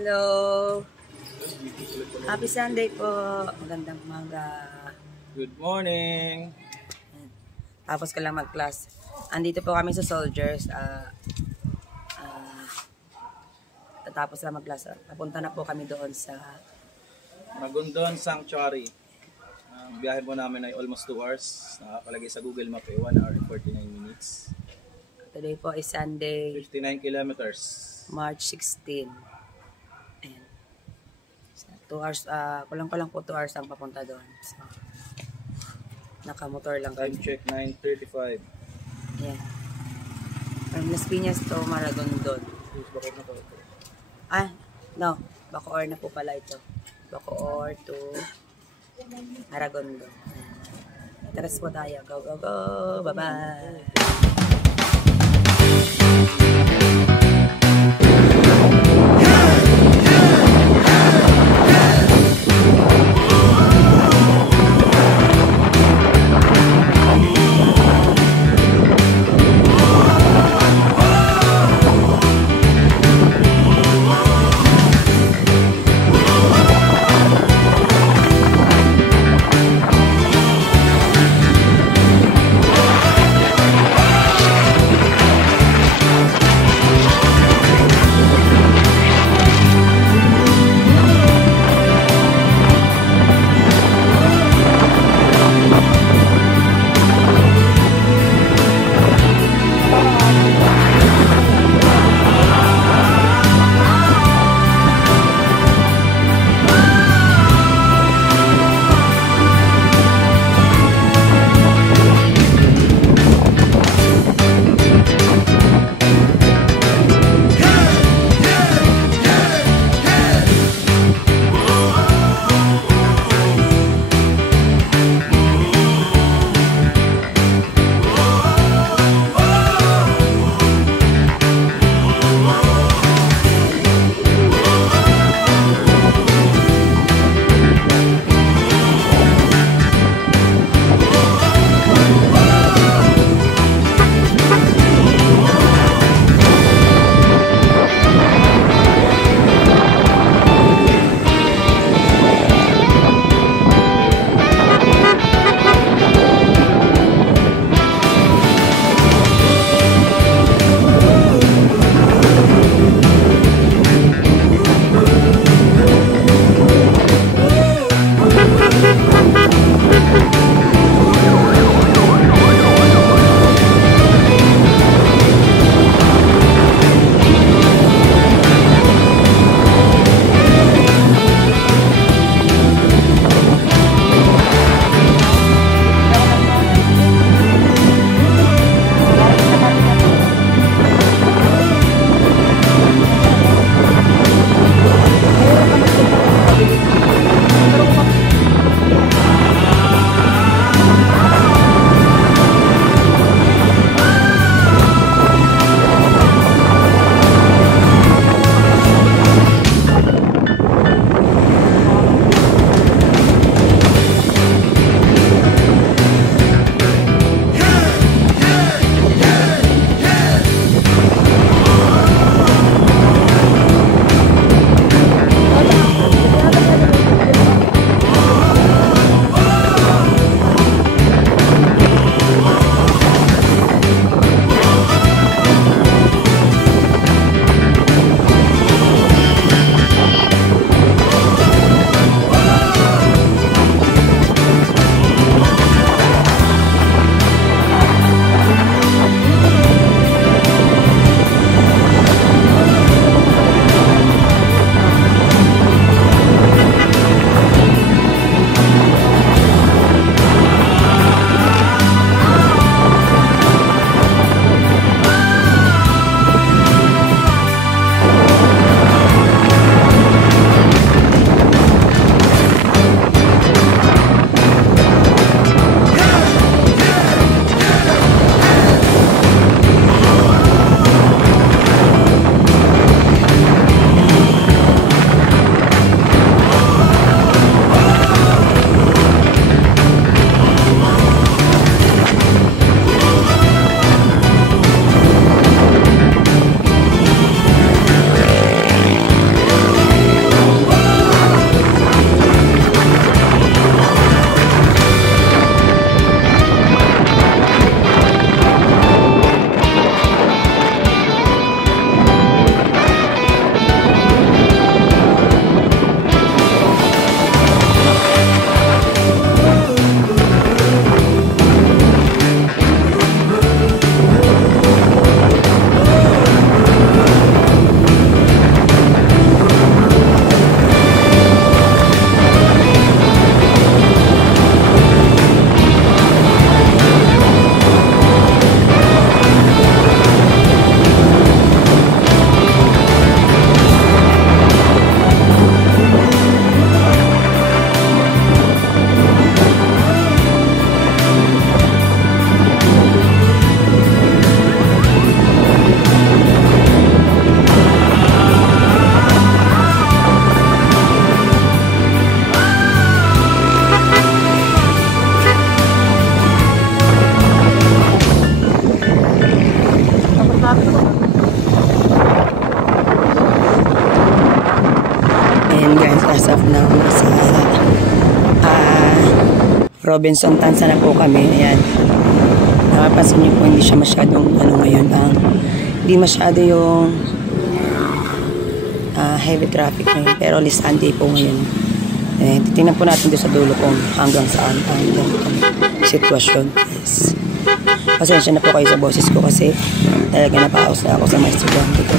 Hello. Happy Sunday po. Magandang umaga. Good morning. Tapos ka lang mag-class. Andito po kami sa Soldiers. Tatapos lang mag-class. Papunta na po kami doon sa Magundon Sanctuary. Ang biyahe po namin ay almost 2 hours. Nakakalagay sa Google Map ay 1 hour and 49 minutes. today po is Sunday, 59 kilometers. March 16. Ayan. 2 hours, kulang-kulang po 2 hours ang papunta doon. So, nakamotor lang Time kami. check 9:35. Ayan. From Las Piñas to Maragondon. No. Bacoor na po pala ito. Bacoor to Maragondon. Taras po tayo. Go, go, go. Bye-bye. Robinson Tanza na po kami. Ayan. Nakapansin niyo po, hindi siya masyadong ngayon. Hindi masyado yung heavy traffic ngayon. Pero at least Sunday po ngayon. Titingnan po natin doon sa dulo kung hanggang saan ang sitwasyon. Yes. Pasensya na po kayo sa boses ko kasi talaga napaos na ako sa mga estudyante ko.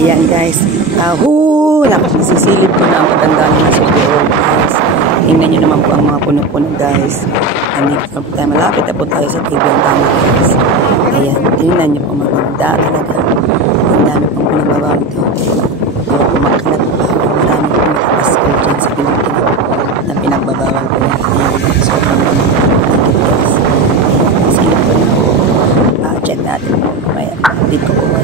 Ayan guys. Dapat nasisilip ko na ang katandaan na sa loob guys. Tingnan nyo naman po ang mga puno-puno guys. Malapit na po tayo sa TV ang tama guys. Ayan. Tingnan nyo po maganda talaga. Ang dami pong pinagbabang ito. Kumakalat pa. Marami pong nakapaskol dyan sa Pilipinas na pinagbabawang ko yan. Ayan. Sobrang maganda guys. Silip ko na po. Check natin po. Kaya dito ko po.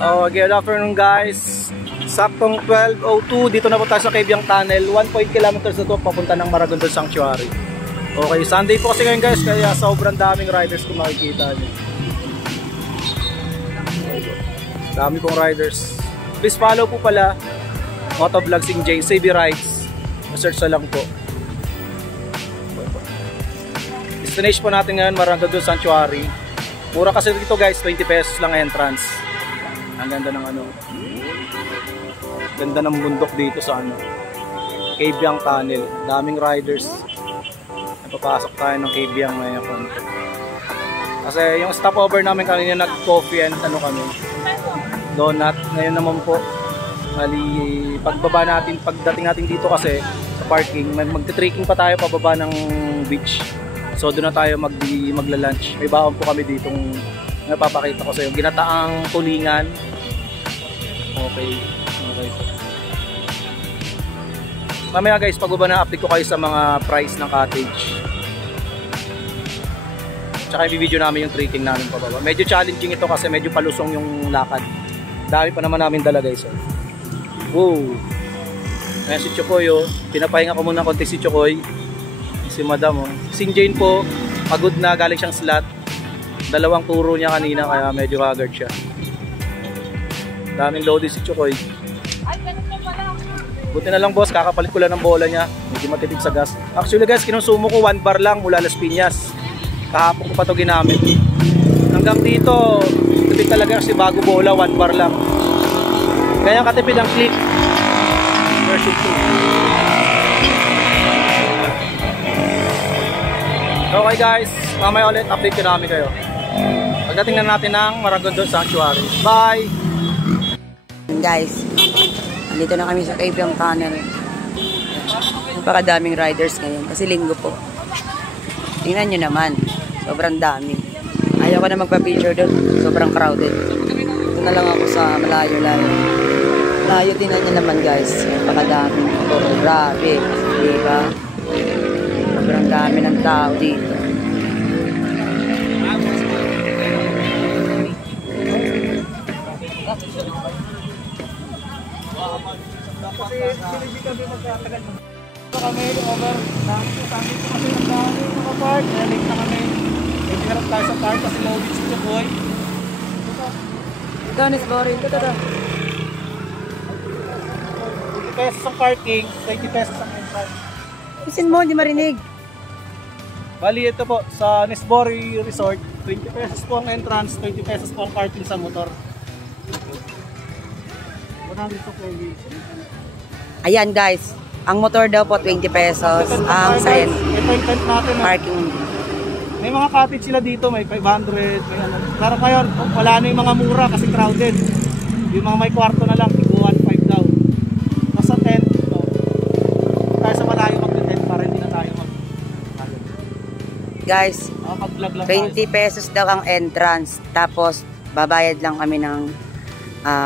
Oh, good afternoon guys. Saktong 12:02 dito na po tayo sa Cabiang Tunnel. 1.0 kilometers na to papunta ng Maragondon Sanctuary. Okay, Sunday po kasi ngayon guys, kaya sobrang daming riders kung makikita niyo. Dami pong riders. Please follow po pala Motovlog Sing J, CB Rides. Search na lang po. Destination po natin ngayon Maragondon Sanctuary. Mura kasi dito guys, 20 pesos lang entrance. Ang ganda ng ano. Ganda ng bundok dito sa ano. Cabiang Tunnel. Daming riders. Napapasok tayo ng Cabiang ngayon. Kasi yung stopover namin kanina nag-coffee and ano kami. Donut. Ngayon naman po. Mali pagbaba natin, pagdating natin dito kasi sa parking, magte-trekking pa tayo pababa ng beach. So doon na tayo magla-lunch. May baon po kami ditong napapakita ko sa iyo. Ginataang tulingan. Okay. Okay. Mamaya guys, pag-uba na update ko kayo sa mga price ng cottage. Tsaka i-video namin yung trekking namin pababa. Medyo challenging ito kasi medyo palusong yung lakad. Dami pa naman namin dala guys. Wow. Ayan si Chokoy oh. Pinapahinga ko muna konti si Chokoy. Si Madam oh. Si Jane po, pagod na, galing siyang slot. Dalawang turo niya kanina kaya medyo haggard siya. Daming loaded si Chokoy. Buti na lang boss, kakapalit ko lang ng bola niya. Medyo matipid sa gas. Actually guys, kinonsumo ko 1 bar lang mula Las Piñas. Kahapon ko pa ito ginamit. Hanggang dito, tipid talaga kasi bago bola, 1 bar lang. Kaya katipid ang click. Version 2. Okay guys, mamaya ulit update ko namin kayo. Pagdating na natin ng Maragondon Sanctuary. Bye! Guys, dito na kami sa Cabiang Tunnel. Napakadaming riders ngayon kasi linggo po. Tingnan nyo naman, sobrang dami. Ayaw ko na magpa-picture doon, sobrang crowded. Ito na lang ako sa malayo-layo. Layo, tingnan nyo naman guys, napakadaming motor. Grabe, diba? Sobrang dami ng tao dito. Kami over na kami po kasi ng dami mga park, late na kami. Medyo harap tayo sa park kasi loaded si Chokoy. Ganis boring, ito. 20 pesos ang parking, 20 pesos ang entrance. Isin mo, hindi marinig. Bali ito po, sa Nesbori Resort, 20 pesos po ang entrance, 20 pesos po ang parking sa motor. 100 po kaya. Ayan guys, ang motor daw po 20 pesos. Ang sa parking. May mga cottage sila dito, may 500, may ano. Pero ngayon, wala na yung mga mura kasi crowded. Yung mga may kwarto na lang, tig-1.5 daw. Nasa tent, no? Tayo sa malayo mag-tent para hindi na tayo guys, 20 pesos daw ang entrance. Tapos, babayad lang kami ng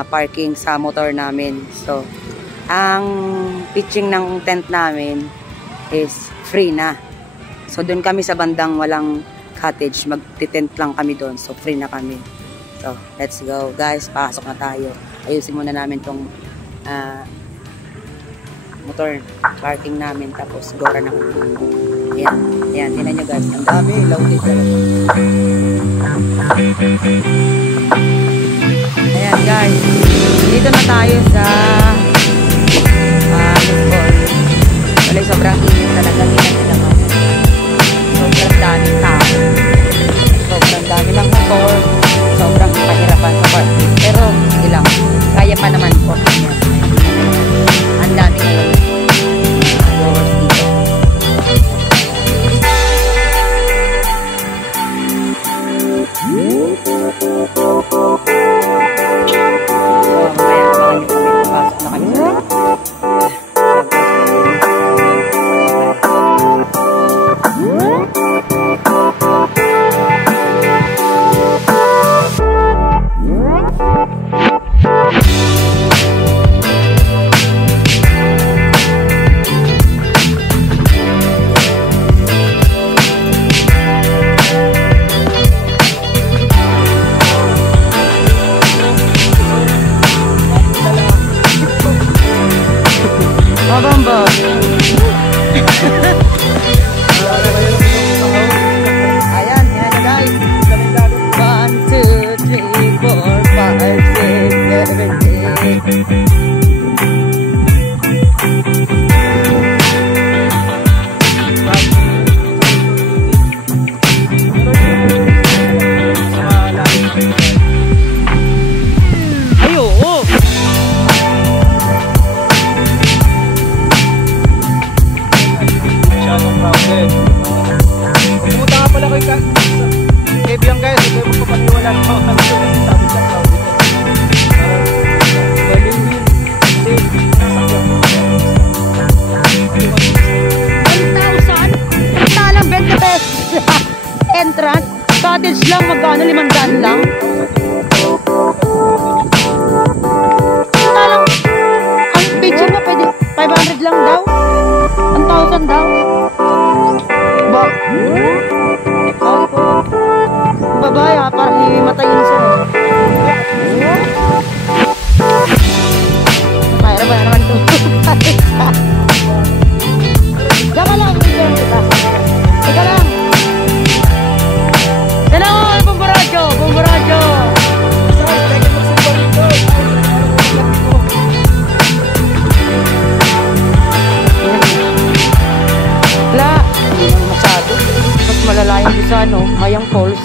parking sa motor namin. So, ang pitching ng tent namin is free na. So doon kami sa bandang walang cottage, magti-tent lang kami doon. So free na kami. So let's go guys, pasok na tayo. Ayusin muna namin tong motor parking namin, tapos gora na kami. Ayan, ayan, tinan nyo guys, ang dami, loaded talaga. Ayan guys, dito na tayo sa Nesbor. Sobrang init talaga, tingnan nyo naman. Sobrang daming tao. Sobrang dami ng motor. Sobrang pahirapan sa parking. Pero hindi lang, kaya pa naman po. Ang dami ngayon. Doors dito. Mamaya abangan nyo kami. Pasok na kami sa cottage lang, magkano? 500 lang? Lang. Ang picture na pwede, 500 lang daw? 1,000 daw? Ba? Sabi ko, babae ha, parang himatayin siya. Mayroon ba na naman ito? Gama lang, kita. Teka lang. Tanong, Bumburadyo, Bumburadyo. Wala, hindi naman masyado. Mas malala yung isa, no? Mayang Falls.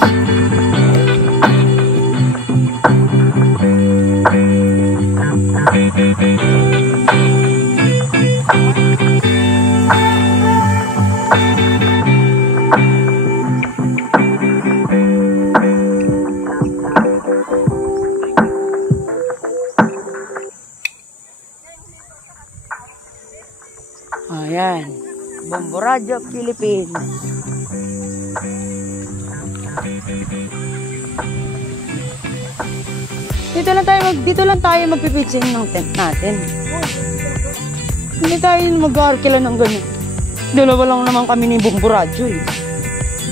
Ayan, Bumburadyo, Philippines. Dito lang tayo magpipitching ng tent natin. Hindi tayo mag-arkila ng ganyan. Dalawa lang naman kami ni Bumburadyo eh.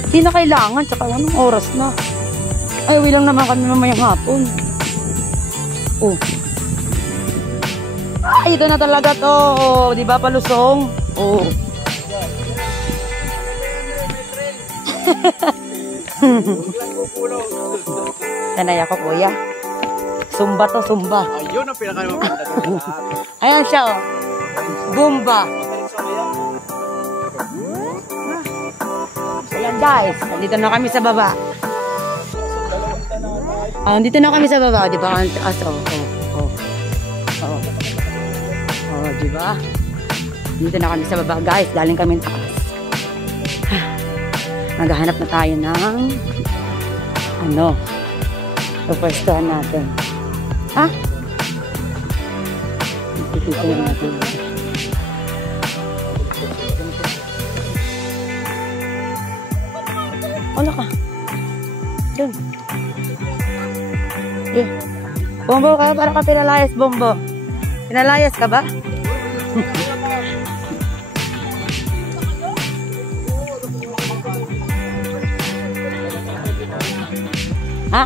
Hindi na kailangan, tsaka anong oras na. Ay, uwi lang naman kami mamayang hapon. Oh. Ay, ito na talaga to. Oh, di ba palusong? Oh. Sanay ako, kuya. Sumba to, sumba. Ayun ang pinakamaganda doon. Ayan siya, oh. Bumba. Ayan, guys. Nandito na kami sa baba. Nandito na kami sa baba. Di ba? Di ba? Dito na kami sa baba, guys. Galing kami taas. Naghahanap na tayo ng pupwestuhan natin. Ha? Pipiliin natin. Ano ka? Diyan. Yeah. Bombo ka? Para ka pinalayas, Bombo. Pinalayas ka ba? Ha?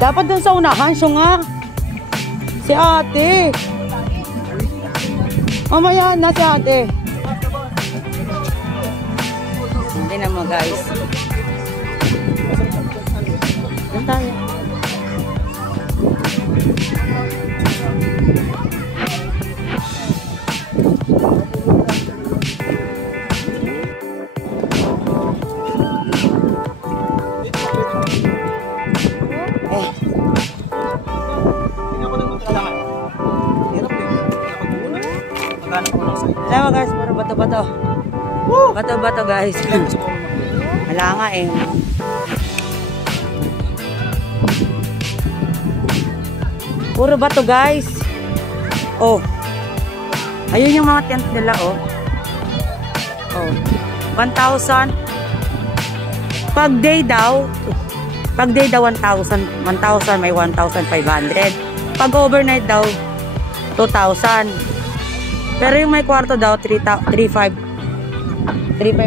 Dapat dun sa unahan, siya nga. Si ate. Mamaya na si ate. Hindi na mo, guys. Doon tayo. Alam mo guys, puro bato-bato. Bato-bato guys. Wala nga eh. Puro bato guys. Oh. Ayun yung mga tent nila oh. Oh. 1,000. Pag day daw 1,000 may 1,500. Pag overnight daw 2,000. Pero yung may kwarto daw 3,500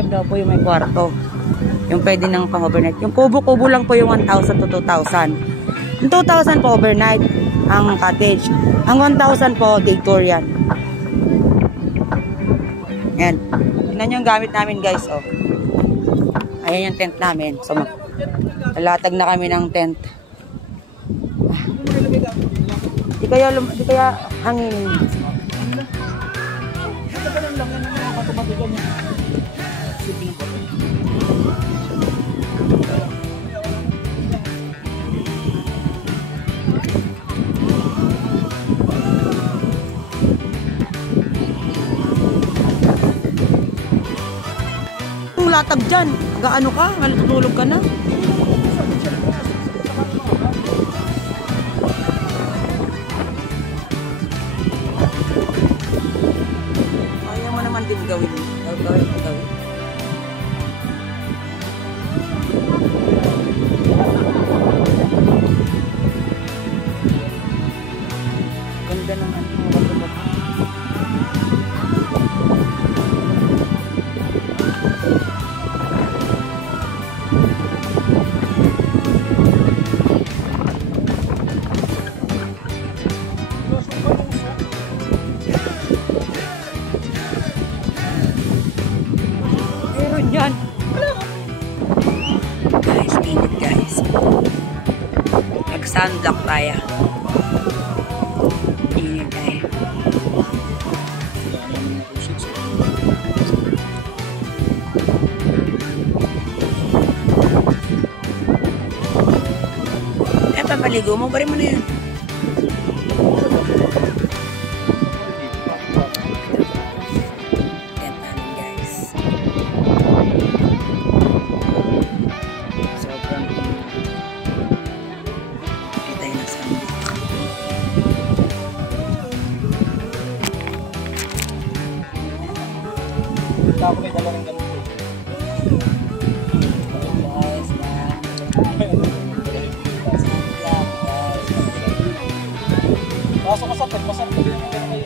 daw po yung may kwarto. Yung pwede ng pang-overnight. Yung kubo-kubo lang po yung 1,000 to 2,000. Yung 2,000 po overnight ang cottage. Ang 1,000 po day tour yan. Yan. Tingnan yung gamit namin guys. Oh. Ayan yung tent namin. So, latag na kami ng tent. Di kaya hangin. Latag dyan. Gaano ka? Natutulog ka na. Ayaw mo naman din gawin. Gawin. Sunblock tayo. Okay. Papaligo mo, bari mo na yan. Yan tanin guys. Sobrang Tayo na sunblock. tapos may dala ng ganito. Guys, na Pasok ka sa pet, masarap ko din yung pet kayo.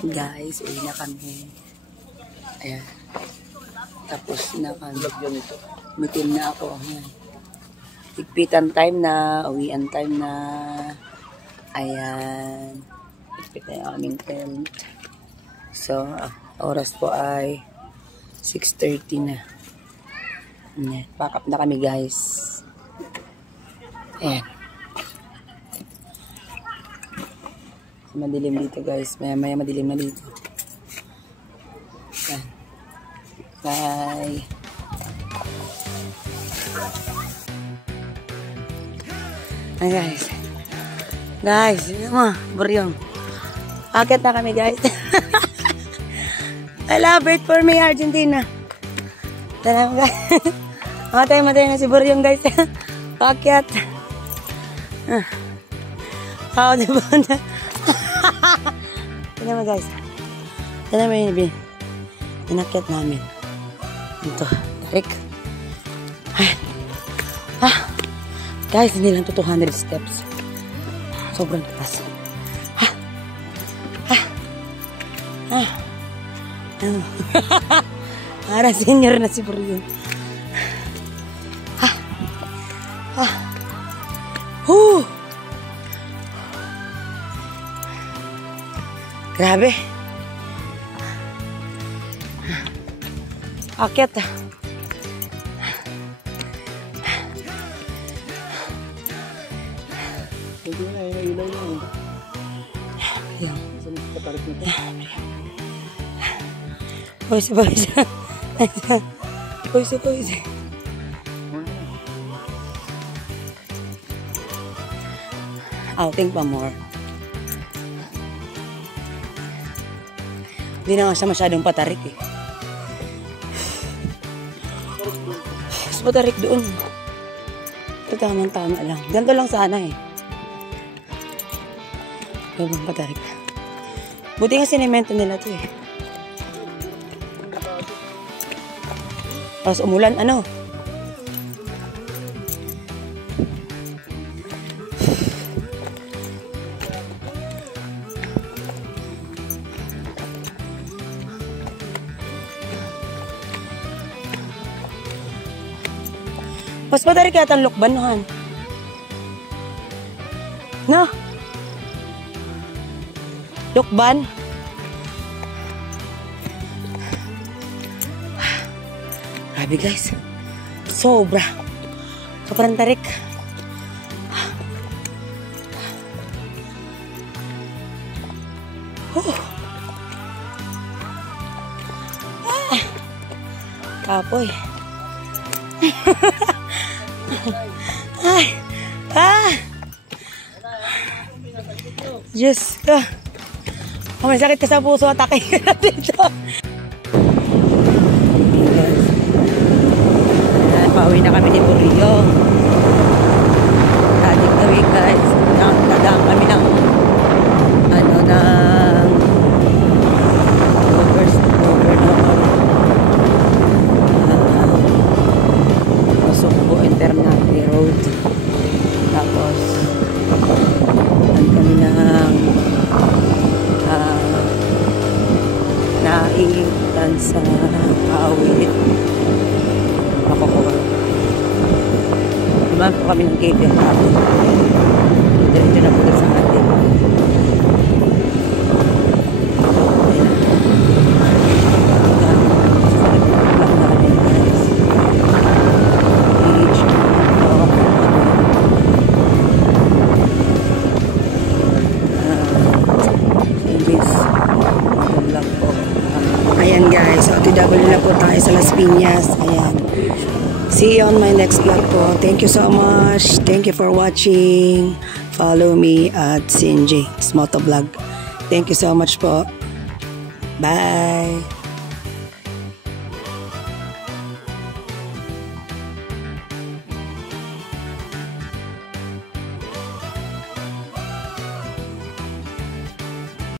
Guys, uwi na kami. Ayan. Tapos na kami. Mitin na ako. Ayan. Higpitan time na. Uwian time na. Ayan. Higpit na yung aming tent. So, oras po ay 6:30 na. Ayan. Pack up na kami, guys. Ayan. Madilim dito, guys. Maya madilim na dito. Ayan. Bye. Ayan, guys. Guys, yun mo, buryong. Akit na kami, guys. Elaborate for me, Argentina. Salamat, guys. Matay na si buryong, guys. Akit. Diba na? Tignan mo, guys. Tignan mo yun, inakyat namin. Ito, tarik. Guys, hindi lang to 200 steps. Sobrang taas. Para senior na si Brian. Grabe. Akyat. Hindi na, ilaw na. Ayan. Patarik na ito. Boys. Boys. Outing pa more. Hindi na nga siya masyadong patarik eh. Mas patarik doon. Ito tamang-tama lang. Ganito lang sana eh. Ibang patarik. Buti nga sinemento nila to eh. Tapos umulan, ano? Mas matarik yata ang lukban, no, Han? No? Lukban? Grabe, guys. Sobra. Sobrang tarik. Kapoy. Diyos ko. May sakit ka sa puso. Atake ka dito. Pauwi na kami ni Burio. Dating gawin, guys. Nadaan kami ng over Sugbo International Road. Tapos kami ng naiitan sa Awit. Naman po kami ng cave yung hapon. Diretso na po sa atin. Ayan, guys, so OTW na po tayo sa Las Piñas. Ayan. See you on my next vlog po. Thank you so much. Thank you for watching. Follow me at CNJ's Motovlog. Thank you so much po. Bye.